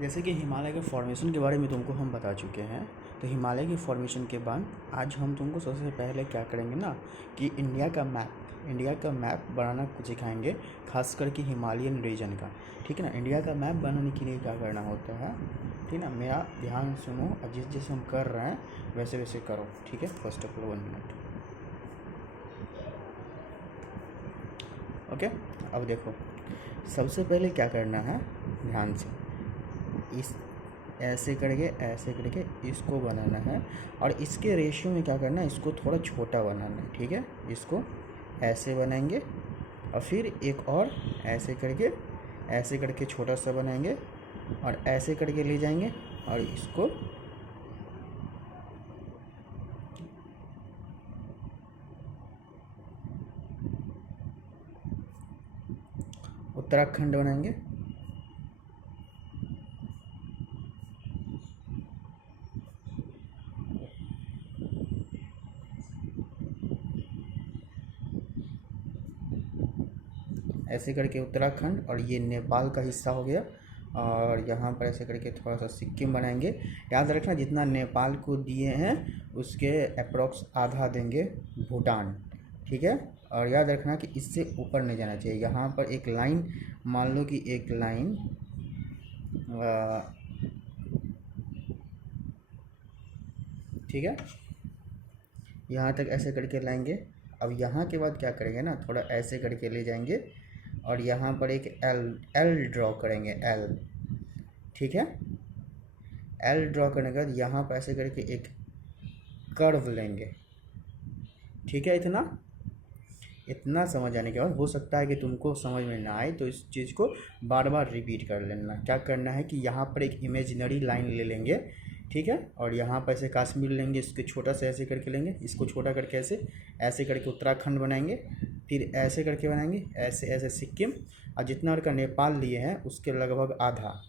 जैसे कि हिमालय के फॉर्मेशन के बारे में तुमको हम बता चुके हैं। तो हिमालय की फॉर्मेशन के बाद आज हम तुमको सबसे पहले क्या करेंगे ना कि इंडिया का मैप बनाना सिखाएंगे, खास करके हिमालयन रीजन का। ठीक है ना। इंडिया का मैप बनाने के लिए क्या करना होता है, ठीक है ना। मेरा ध्यान सुनो और जिस जैसे हम कर रहे हैं वैसे वैसे करो। ठीक है। First of all 1 minute. Okay. अब देखो, सबसे पहले क्या करना है, ध्यान से इस ऐसे करके इसको बनाना है। और इसके रेशियो में क्या करना है, इसको थोड़ा छोटा बनाना है। ठीक है। इसको ऐसे बनाएंगे और फिर एक और ऐसे करके छोटा सा बनाएंगे और ऐसे करके ले जाएंगे और इसको उत्तराखंड बनाएंगे। ऐसे करके उत्तराखंड, और ये नेपाल का हिस्सा हो गया। और यहाँ पर ऐसे करके थोड़ा सा सिक्किम बनाएंगे। याद रखना, जितना नेपाल को दिए हैं उसके अप्रोक्स आधा देंगे भूटान। ठीक है। और याद रखना कि इससे ऊपर नहीं जाना चाहिए। यहाँ पर एक लाइन, मान लो कि एक लाइन ठीक है, यहाँ तक ऐसे करके लाएंगे। अब यहाँ के बाद क्या करेंगे ना, थोड़ा ऐसे करके ले जाएंगे और यहाँ पर एक एल एल ड्रॉ करेंगे, एल। ठीक है। एल ड्रॉ करने के बाद यहाँ पर ऐसे करके एक कर्व लेंगे। ठीक है। इतना इतना समझ आने के बाद हो सकता है कि तुमको समझ में ना आए, तो इस चीज़ को बार बार रिपीट कर लेना। क्या करना है कि यहाँ पर एक इमेजिनरी लाइन ले लेंगे। ठीक है। और यहाँ पर ऐसे कश्मीर लेंगे, इसको छोटा सा ऐसे करके लेंगे, इसको छोटा करके ऐसे करके उत्तराखंड बनाएंगे। फिर ऐसे करके बनाएंगे, ऐसे ऐसे सिक्किम। और जितना का नेपाल लिए हैं उसके लगभग आधा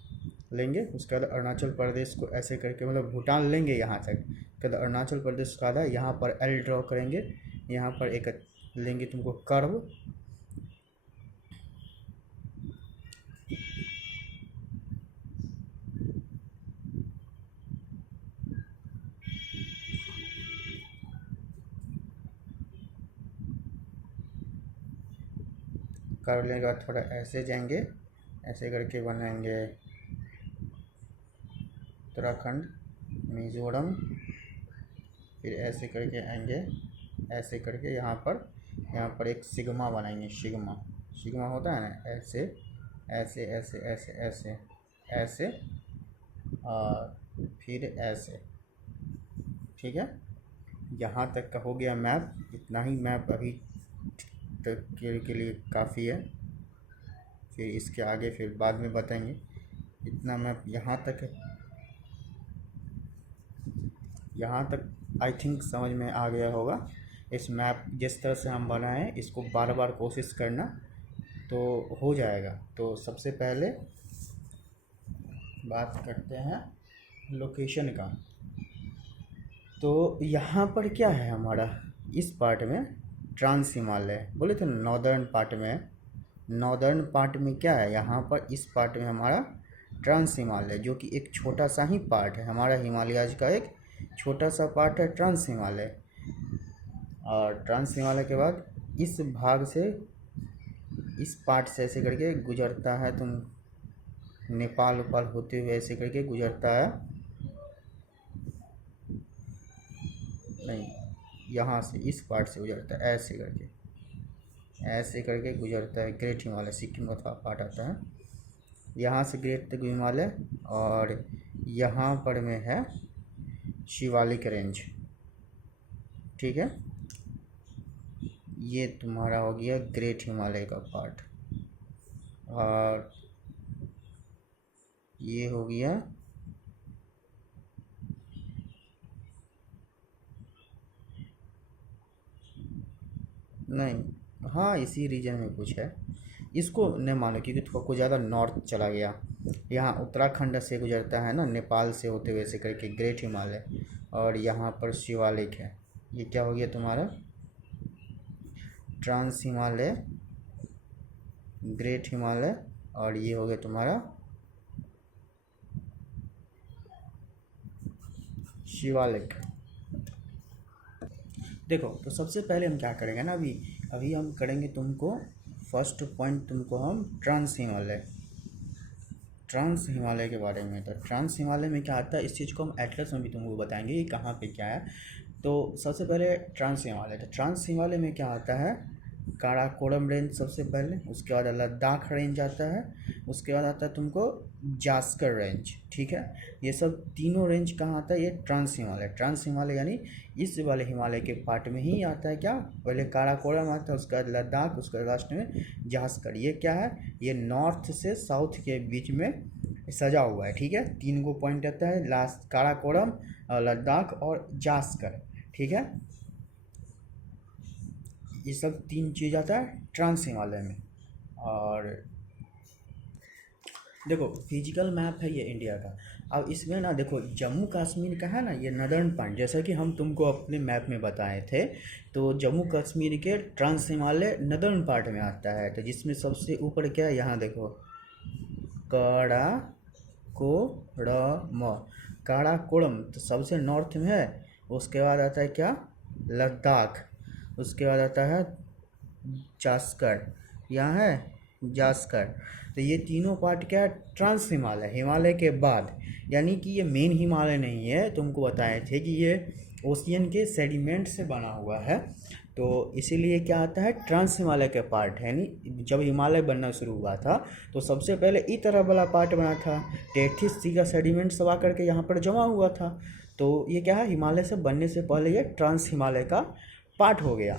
लेंगे। उसके बाद अरुणाचल प्रदेश को ऐसे करके, मतलब भूटान लेंगे यहाँ तक। उसके बाद अरुणाचल प्रदेश का आधा, यहाँ पर एल ड्रॉ करेंगे। यहाँ पर एक लेंगे तुमको कर्व। कर्व लेने के बाद थोड़ा ऐसे जाएंगे, ऐसे करके बनाएंगे उत्तराखंड, मिजोरम। फिर ऐसे करके आएंगे, ऐसे करके यहाँ पर एक सिग्मा बनाएंगे। सिग्मा सिग्मा होता है ना, ऐसे ऐसे ऐसे ऐसे ऐसे ऐसे और फिर ऐसे। ठीक है। यहाँ तक का हो गया मैप। इतना ही मैप अभी तक के लिए काफ़ी है। फिर इसके आगे फिर बाद में बताएंगे। इतना मैप यहाँ तक आई थिंक समझ में आ गया होगा। इस मैप जिस तरह से हम बनाए, इसको बार बार कोशिश करना तो हो जाएगा। तो सबसे पहले बात करते हैं लोकेशन का। तो यहाँ पर क्या है हमारा, इस पार्ट में ट्रांस हिमालय बोले तो नॉर्दर्न पार्ट में क्या है, यहाँ पर इस पार्ट में हमारा ट्रांस हिमालय, जो कि एक छोटा सा ही पार्ट है हमारा हिमालयाज का। एक छोटा सा पार्ट है ट्रांस हिमालय। और ट्रांस हिमालय के बाद इस भाग से, इस पार्ट से ऐसे करके गुजरता है, तुम नेपाल उपाल होते हुए ऐसे करके गुजरता है। नहीं, यहाँ से इस पार्ट से गुजरता है, ऐसे करके गुजरता है। ग्रेट हिमालय सिक्किम का पार्ट आता है। यहाँ से ग्रेट हिमालय, और यहाँ पर में है शिवालिक रेंज। ठीक है। ये तुम्हारा हो गया ग्रेट हिमालय का पार्ट। और ये हो गया नहीं, हाँ इसी रीजन में कुछ है। इसको नहीं मानो क्योंकि थोड़ा कुछ ज़्यादा नॉर्थ चला गया। यहाँ उत्तराखंड से गुजरता है ना, नेपाल से होते हुए ऐसे करके ग्रेट हिमालय। और यहाँ पर शिवालिक है। ये क्या हो गया तुम्हारा ट्रांस हिमालय, ग्रेट हिमालय। और ये हो गया तुम्हारा शिवालिक। देखो तो सबसे पहले हम क्या करेंगे ना, अभी अभी हम करेंगे तुमको फर्स्ट पॉइंट, तुमको हम ट्रांस हिमालय के बारे में। तो ट्रांस हिमालय में क्या आता है, इस चीज़ को हम एटलस में भी तुमको बताएंगे कि कहाँ पे क्या है। तो सबसे पहले ट्रांस हिमालय, तो ट्रांस हिमालय में क्या आता है, काराकोरम रेंज सबसे पहले, उसके बाद लद्दाख रेंज आता है, उसके बाद आता है तुमको जास्कर रेंज। ठीक है, ये सब तीनों रेंज कहाँ आता है, ये ट्रांस हिमालय। ट्रांस हिमालय यानी इस वाले हिमालय के पार्ट में ही आता है क्या, पहले काराकोरम आता है, उसके बाद लद्दाख, उसके बाद लास्ट में जास्कर। ये क्या है, ये नॉर्थ से साउथ के बीच में सजा हुआ है। ठीक है, तीन गो पॉइंट आता है, लास्ट काराकोरम, लद्दाख और जास्कर। ठीक है, ये सब तीन चीज़ आता है ट्रांस हिमालय में। और देखो फिजिकल मैप है ये इंडिया का। अब इसमें ना देखो जम्मू कश्मीर का है ना, ये नदर्न पॉइंट, जैसा कि हम तुमको अपने मैप में बताए थे, तो जम्मू कश्मीर के ट्रांस हिमालय नदर्न पार्ट में आता है। तो जिसमें सबसे ऊपर क्या है, यहाँ देखो काराकोरम तो सबसे नॉर्थ में है। उसके बाद आता है क्या, लद्दाख, उसके बाद आता है जास्कर, यहाँ है जास्कर। तो ये तीनों पार्ट क्या है, ट्रांस हिमालय, हिमालय के बाद, यानी कि ये मेन हिमालय नहीं है। तुमको बताए थे कि ये ओशियन के सेडिमेंट से बना हुआ है, तो इसीलिए क्या आता है, ट्रांस हिमालय के पार्ट है। यानी जब हिमालय बनना शुरू हुआ था तो सबसे पहले इस तरह वाला पार्ट बना था, टेथिस सी का सेडिमेंट सब आकर के यहाँ पर जमा हुआ था। तो ये क्या है, हिमालय से बनने से पहले ये ट्रांस हिमालय का पार्ट हो गया।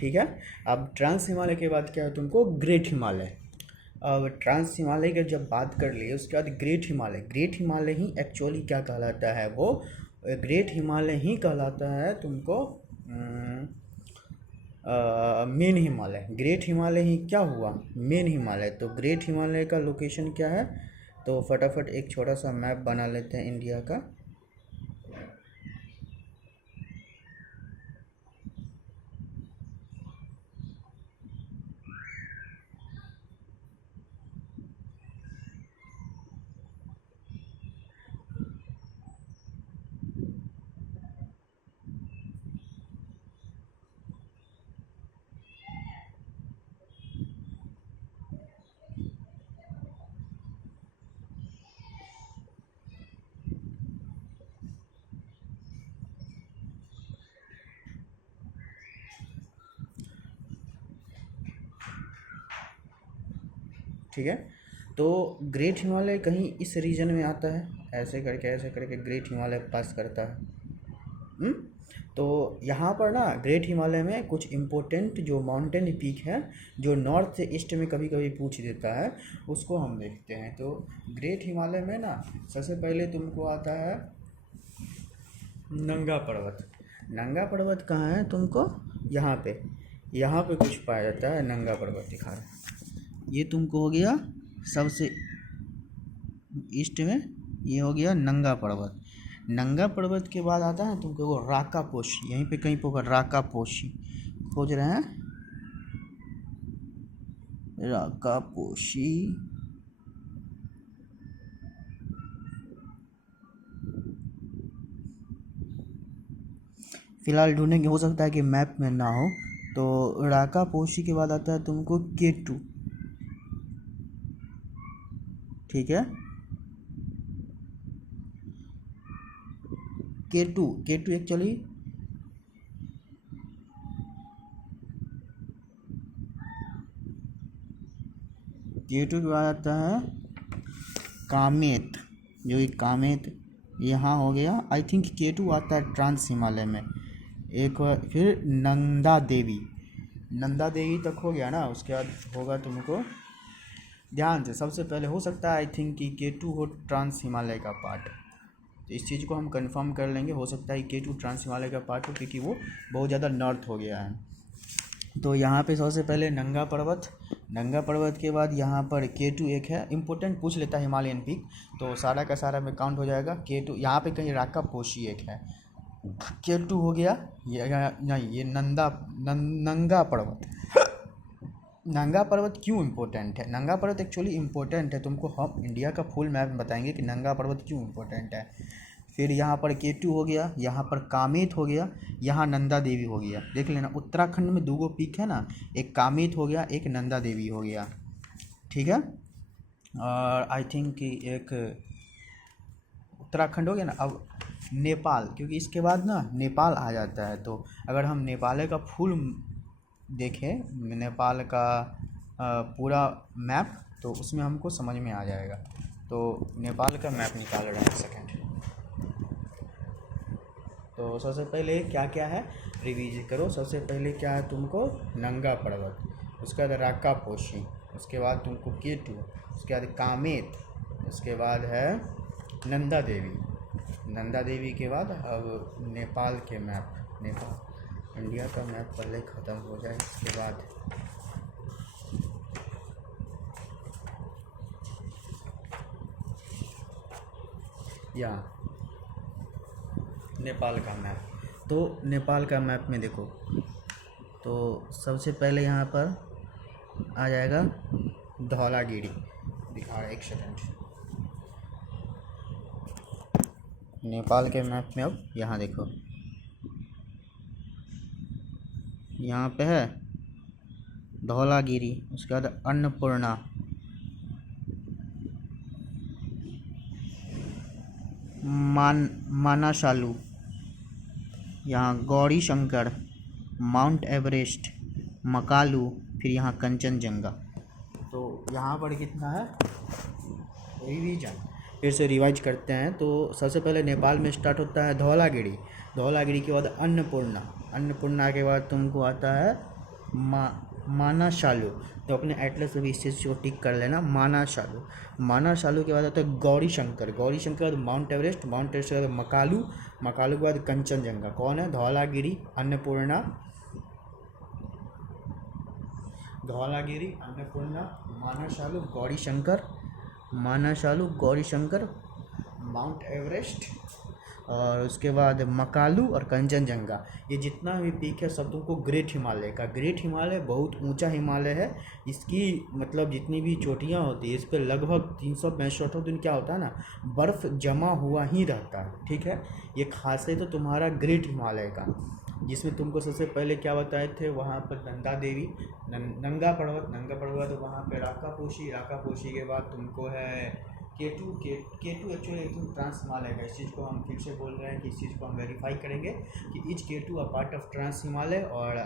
ठीक है, अब ट्रांस हिमालय के बाद क्या है तुमको, ग्रेट हिमालय। अब ट्रांस हिमालय की जब बात कर लिए, उसके बाद ग्रेट हिमालय ही एक्चुअली क्या कहलाता है, वो ग्रेट हिमालय ही कहलाता है तुमको मेन हिमालय। ग्रेट हिमालय ही क्या हुआ, मेन हिमालय। तो ग्रेट हिमालय का लोकेशन क्या है, तो फटाफट एक छोटा सा मैप बना लेते हैं इंडिया का। ठीक है, तो ग्रेट हिमालय कहीं इस रीजन में आता है, ऐसे करके ग्रेट हिमालय पास करता है। तो यहाँ पर ना ग्रेट हिमालय में कुछ इम्पोर्टेंट जो माउंटेन पीक है, जो नॉर्थ से ईस्ट में कभी कभी पूछ देता है, उसको हम देखते हैं। तो ग्रेट हिमालय में ना सबसे पहले तुमको आता है नंगा पर्वत। नंगा पर्वत कहाँ है तुमको, यहाँ पे कुछ पाया जाता है, नंगा पर्वत दिखा रहा है। ये तुमको हो गया सबसे ईस्ट में, ये हो गया नंगा पर्वत। नंगा पर्वत के बाद आता है तुमको वो राका पोशी, यहीं पे कहीं पे होगा राका पोशी, खोज रहे हैं राका पोशी। फिलहाल ढूंढेंगे, हो सकता है कि मैप में ना हो। तो राका पोशी के बाद आता है तुमको केटू। ठीक है, केटू एक्चुअली केटू के बाद आता है कामेत, जो कि कामेत यहाँ हो गया। आई थिंक केटू आता है ट्रांस हिमालय में। एक बार फिर नंदा देवी तक हो गया ना, उसके बाद होगा तुमको ध्यान से, सबसे पहले हो सकता है आई थिंक कि केटू हो ट्रांस हिमालय का पार्ट। तो इस चीज़ को हम कंफर्म कर लेंगे, हो सकता है केटू ट्रांस हिमालय का पार्ट हो, क्योंकि वो बहुत ज़्यादा नॉर्थ हो गया है। तो यहाँ पे सबसे पहले नंगा पर्वत के बाद यहाँ पर केटू एक है, इम्पोर्टेंट पूछ लेता है हिमालयन पीक, तो सारा का सारा में काउंट हो जाएगा। केटू यहाँ पे कहीं राका पोशी एक है, केटू हो गया ये, नहीं ये नंगा पर्वत। नंगा पर्वत क्यों इम्पोर्टेंट है, नंगा पर्वत एक्चुअली इम्पोर्टेंट है, तुमको हम इंडिया का फुल मैप बताएंगे कि नंगा पर्वत क्यों इम्पोर्टेंट है। फिर यहाँ पर केटू हो गया, यहाँ पर कामेत हो गया, यहाँ नंदा देवी हो गया। देख लेना उत्तराखंड में 2 पीक है ना, एक कामेत हो गया, एक नंदा देवी हो गया, ठीक है। और आई थिंक कि एक उत्तराखंड हो गया ना। अब नेपाल, क्योंकि इसके बाद ना नेपाल आ जाता है, तो अगर हम नेपाल का फुल देखें, नेपाल का पूरा मैप, तो उसमें हमको समझ में आ जाएगा। तो नेपाल का मैप निकाल रहा है, सेकेंड। तो सबसे पहले क्या क्या है रिवीज करो। सबसे पहले क्या है तुमको नंगा पर्वत, उसके बाद राका पोशी, उसके बाद तुमको केटू, उसके बाद कामेत, उसके बाद है नंदा देवी। नंदा देवी के बाद अब नेपाल के मैप, नेपाल इंडिया का मैप पहले ख़त्म हो जाए, इसके बाद यहाँ नेपाल का मैप। तो नेपाल का मैप में देखो, तो सबसे पहले यहाँ पर आ जाएगा धौलागिरी। दिखा एक सेकंड, नेपाल के मैप में अब यहाँ देखो, यहाँ पे है धौलागिरी, उसके बाद अन्नपूर्णा, मानाशालू, यहाँ गौरी शंकर, माउंट एवरेस्ट, मकालू, फिर यहाँ कंचनजंगा। तो यहाँ पर कितना है रिवीजन, फिर से रिवाइज करते हैं। तो सबसे पहले नेपाल में स्टार्ट होता है धौलागिरी, धौलागिरी के बाद अन्नपूर्णा, अन्नपूर्णा के बाद तुमको आता है मानाशालू। तो अपने एटलस में भी इस चीज़ को टिक कर लेना, मानाशालू। मानाशालू के बाद आता है गौरी शंकर, गौरी शंकर के बाद माउंट एवरेस्ट, माउंट एवरेस्ट के बाद मकालू, मकालू के बाद कंचनजंगा। कौन है धौलागिरी, अन्नपूर्णा, धौलागिरी, अन्नपूर्णा, मानाशालू, गौरी शंकर, मानाशालू, गौरी शंकर, माउंट एवरेस्ट, और उसके बाद मकालू और कंचनजंगा। ये जितना भी पीक है सब तुमको ग्रेट हिमालय का, ग्रेट हिमालय बहुत ऊंचा हिमालय है। इसकी मतलब जितनी भी चोटियाँ होती है इस पर लगभग 365 दिन क्या होता है ना, बर्फ़ जमा हुआ ही रहता है, ठीक है। ये खासियत तो तुम्हारा ग्रेट हिमालय का, जिसमें तुमको सबसे पहले क्या बताए थे, वहाँ पर नंदा देवी, नंगा पर्वत, नंगा पर्वत, वहाँ पे राका पोशी, राका पोशी के बाद तुमको है केटू। केटू एक्चुअली एक ट्रांस हिमालय का, इस चीज़ को हम फिर से बोल रहे हैं कि इस चीज़ को हम वेरीफाई करेंगे कि each K two a part of trans Himalaya और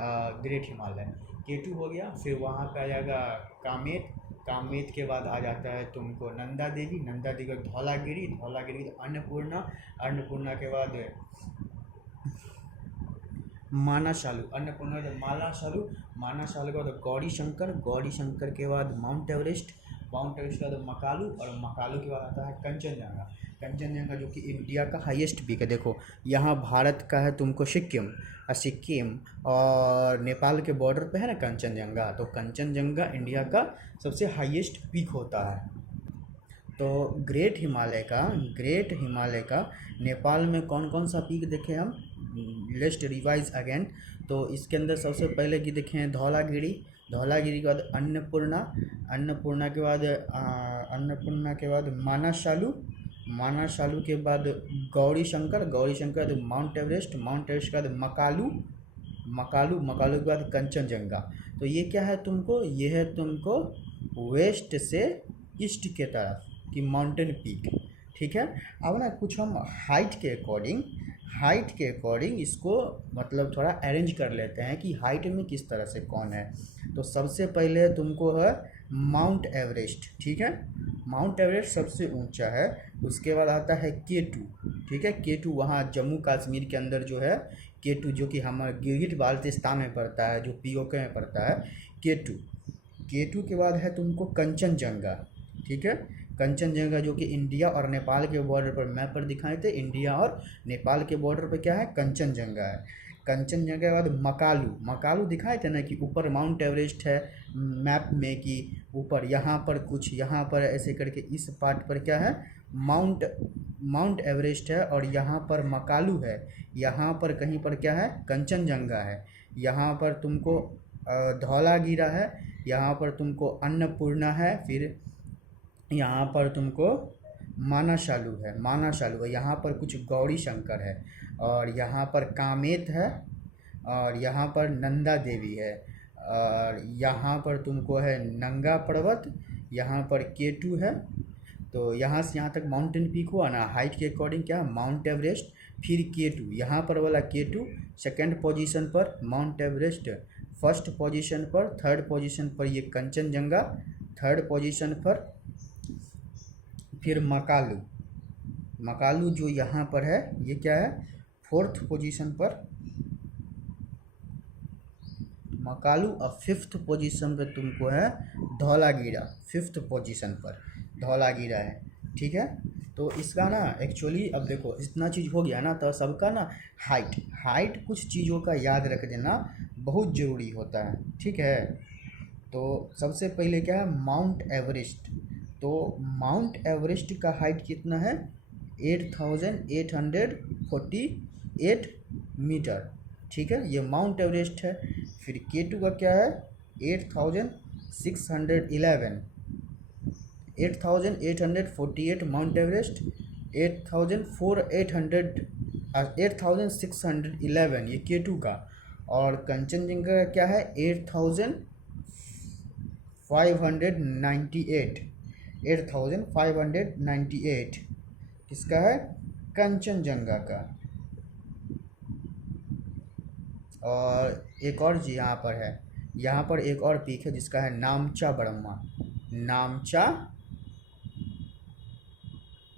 ग्रेट हिमालय। केटू हो गया, फिर वहाँ पे आ जाएगा कामेत, कामेत के बाद आ जाता है तुमको नंदा देवी, नंदा देवी का धौलागिरी, धौलागिरी अन्नपूर्णा, अन्नपूर्णा के बाद मानाशालू, अन्नपूर्णा के बाद मालाशालू, मानाशालू के बाद गौरी शंकर, गौरी शंकर के बाद माउंट एवरेस्ट, माउंट एवरेस्ट के बाद मकालू, और मकालू के बाद आता है कंचनजंगा। कंचनजंगा जो कि इंडिया का हाईएस्ट पीक है। देखो यहाँ भारत का है तुमको सिक्किम, सिक्किम और नेपाल के बॉर्डर पे है ना कंचनजंगा, तो कंचनजंगा इंडिया का सबसे हाईएस्ट पीक होता है। तो ग्रेट हिमालय का, ग्रेट हिमालय का नेपाल में कौन कौन सा पीक देखें हम, लेट्स रिवाइज अगेन। तो इसके अंदर सबसे पहले की देखें धौलागिरी, धौलागिरी के बाद अन्नपूर्णा, अन्नपूर्णा के बाद अन्नपूर्णा के बाद मानाशालू, मानाशालू के बाद गौरी शंकर, गौरी शंकर के बाद माउंट एवरेस्ट, माउंट एवरेस्ट के बाद मकालू, मकालू, मकालू के बाद कंचनजंगा। तो ये क्या है तुमको, ये है तुमको वेस्ट से ईस्ट के तरफ की माउंटेन पीक, ठीक है। अब ना कुछ हम हाइट के अकॉर्डिंग, हाइट के अकॉर्डिंग इसको मतलब थोड़ा अरेंज कर लेते हैं कि हाइट में किस तरह से कौन है। तो सबसे पहले तुमको है माउंट एवरेस्ट, ठीक है, माउंट एवरेस्ट सबसे ऊंचा है। उसके बाद आता है केटू, ठीक है, केटू वहाँ जम्मू कश्मीर के अंदर जो है केटू, जो कि हमारे गिलगित बाल्टिस्तान में पड़ता है, जो पीओके में पड़ता है केटू। केटू के बाद है तुमको कंचनजंगा, ठीक है, कंचनजंगा जो कि इंडिया और नेपाल के बॉर्डर पर मैप पर दिखाए थे, इंडिया और नेपाल के बॉर्डर पर क्या है कंचनजंगा है। कंचनजंगा के बाद मकालू, मकालू दिखाए थे ना कि ऊपर माउंट एवरेस्ट है मैप में, कि ऊपर यहाँ पर कुछ, यहाँ पर ऐसे करके इस पार्ट पर क्या है माउंट एवरेस्ट है, और यहाँ पर मकालू है, यहाँ पर कहीं पर क्या है कंचनजंगा है, यहाँ पर तुमको धौलागिरा है, यहाँ पर तुमको अन्नपूर्णा है, फिर यहाँ पर तुमको मानाशालु है, मानाशालु है, यहाँ पर कुछ गौरी शंकर है, और यहाँ पर कामेत है, और यहाँ पर नंदा देवी है, और यहाँ पर तुमको है नंगा पर्वत, यहाँ पर केटू है। तो यहाँ से यहाँ तक माउंटेन पीक हुआ ना, हाइट के अकॉर्डिंग क्या, माउंट एवरेस्ट, फिर केटू, यहाँ पर वाला केटू सेकंड पोजीशन पर, माउंट एवरेस्ट फर्स्ट पोजीशन पर, थर्ड पोजीशन पर ये कंचनजंगा थर्ड पोजीशन पर, फिर मकालू, मकालू जो यहाँ पर है ये क्या है, फोर्थ पोजीशन पर मकालू, और फिफ्थ पोजीशन पे तुमको है धौलागिरा, फिफ्थ पोजीशन पर धौलागिरा है। ठीक है, तो इसका ना एक्चुअली अब देखो इतना चीज़ हो गया ना, तो सबका ना हाइट हाइट कुछ चीज़ों का याद रख देना बहुत ज़रूरी होता है। ठीक है, तो सबसे पहले क्या है, माउंट एवरेस्ट। तो माउंट एवरेस्ट का हाइट कितना है, 8848 मीटर। ठीक है, ये माउंट एवरेस्ट है। फिर केटू का क्या है, 8611, 8848 माउंट एवरेस्ट, 8611 ये केटू का। और कंचनजंगा का क्या है, 8598 किसका है, कंचनजंगा का। और एक और जी यहाँ पर है, यहाँ पर एक और पीक है जिसका है नामचा बर्मा, नामचा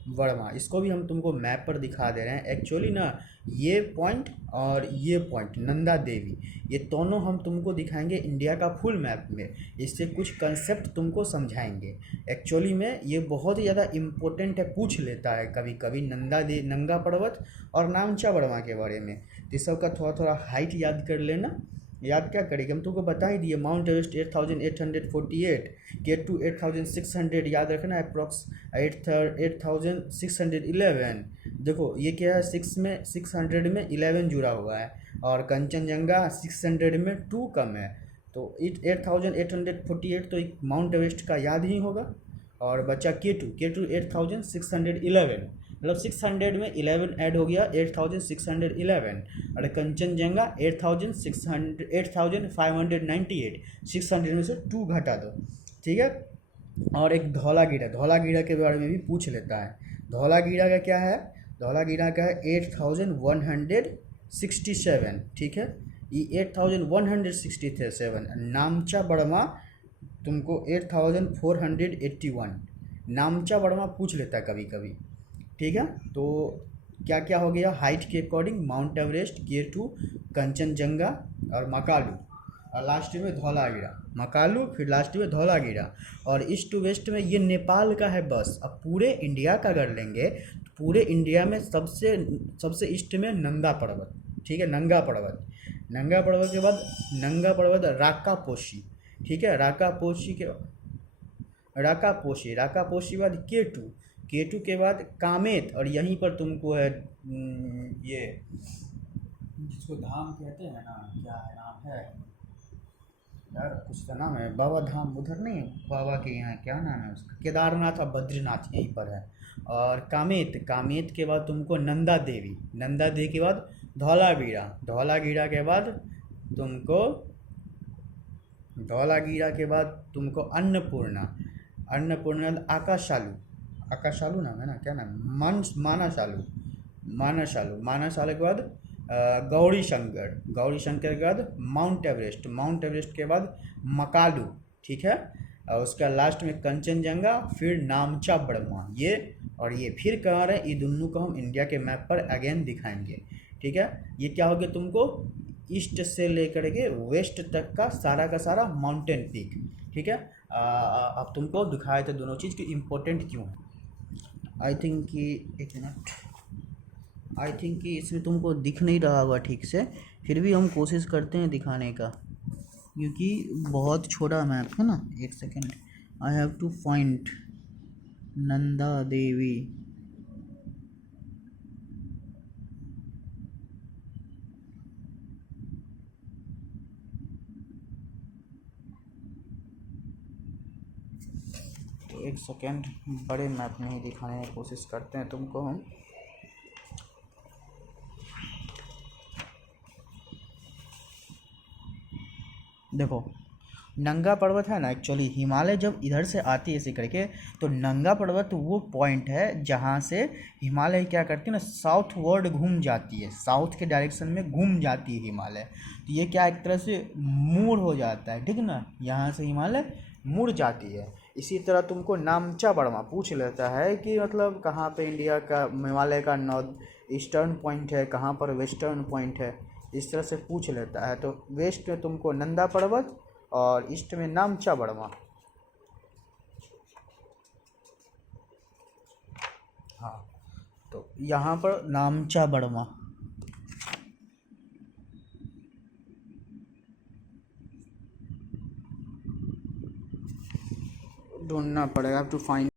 वर्मा। इसको भी हम तुमको मैप पर दिखा दे रहे हैं। एक्चुअली ना ये पॉइंट और ये पॉइंट नंदा देवी, ये दोनों हम तुमको दिखाएंगे इंडिया का फुल मैप में, इससे कुछ कंसेप्ट तुमको समझाएंगे। एक्चुअली में ये बहुत ही ज़्यादा इम्पोर्टेंट है, पूछ लेता है कभी कभी नंगा पर्वत और नामचा वर्मा के बारे में। तो इस सब का थोड़ा थोड़ा हाइट याद कर लेना। याद क्या करेंगे, हम तुमको बता ही दिए, माउंट एवरेस्ट 8848, केटू 8600 याद रखना, अप्रॉक्स 8611। देखो ये क्या है, 600 में 11 जुड़ा हुआ है, और कंचनजंगा 600 में 2 कम है, तो 8848 तो एक माउंट एवरेस्ट का याद ही होगा। और बचा केटू 8611, मतलब 600 में 11 ऐड हो गया, 8611। और कंचनजंगा 8598, 600 में से 2 घटा दो। ठीक है, और एक धौलागिरा, धौलागिरा के बारे में भी पूछ लेता है। धौलागिरा का क्या है, धौलागिरा का है 8167। ठीक है, ये 8167। नामचा बर्मा तुमको 8481, नामचा बर्मा पूछ लेता है कभी कभी। ठीक है, तो क्या क्या हो गया हाइट के अकॉर्डिंग, माउंट एवरेस्ट, केटू, कंचनजंगा और मकालू, और लास्ट में धौलागिरा, मकालू फिर लास्ट में धौलागिरा। और ईस्ट टू वेस्ट में ये नेपाल का है बस। अब पूरे इंडिया का कर लेंगे तो पूरे इंडिया में सबसे ईस्ट में नंगा पर्वत। ठीक है, नंगा पर्वत, नंगा पर्वत के बाद नंगा पर्वत राकापोशी। ठीक है, राकापोशी के बाद केटू, केटू के बाद कामेत, और यहीं पर तुमको है ये जिसको धाम कहते हैं ना, क्या है नाम है यार, कुछ का नाम है, बाबा धाम उधर नहीं है, बाबा के यहाँ क्या नाम है उसका, केदारनाथ और बद्रीनाथ यहीं पर है। और कामेत के बाद तुमको नंदा देवी, नंदा देवी के बाद धौलागिरा, धौलागिरा के बाद तुमको धौलागिरा के बाद तुमको अन्नपूर्णा, अन्नपूर्णा आकाशालू नाम है ना, क्या नाम, मानाशालू के बाद गौरी शंकर के बाद माउंट एवरेस्ट के बाद मकालू। ठीक है, और उसका लास्ट में कंचनजंगा, फिर नामचा बर्मा, ये और ये फिर कहाँ रहे, ये दोनों को हम इंडिया के मैप पर अगेन दिखाएंगे। ठीक है, ये क्या हो गया, तुमको ईस्ट से लेकर के वेस्ट तक का सारा माउंटेन पीक। ठीक है, अब तुमको दिखाए थे दोनों चीज़ की इम्पोर्टेंट क्यों है। आई थिंक कि एक मिनट, आई थिंक कि इसमें तुमको दिख नहीं रहा होगा ठीक से, फिर भी हम कोशिश करते हैं दिखाने का, क्योंकि बहुत छोटा मैप है ना। एक second, I have to find Nanda Devi. एक सेकेंड, बड़े मैप में ही दिखाने की कोशिश करते हैं तुमको हम। देखो नंगा पर्वत है ना, एक्चुअली हिमालय जब इधर से आती है ऐसे करके, तो नंगा पर्वत वो पॉइंट है जहाँ से हिमालय क्या करती है ना, साउथ वर्ड घूम जाती है, साउथ के डायरेक्शन में घूम जाती है हिमालय। तो ये क्या एक तरह से मुड़ हो जाता है, ठीक ना, यहाँ से हिमालय मुड़ जाती है। इसी तरह तुमको नामचा बर्मा पूछ लेता है कि मतलब कहाँ पे इंडिया का हिमालय का नॉर्थ ईस्टर्न पॉइंट है, कहाँ पर वेस्टर्न पॉइंट है, इस तरह से पूछ लेता है। तो वेस्ट में तुमको नंदा पर्वत और ईस्ट में नामचा बर्मा। हाँ, तो यहाँ पर नामचा बर्मा ढूंढना पड़ेगा टू फाइंड।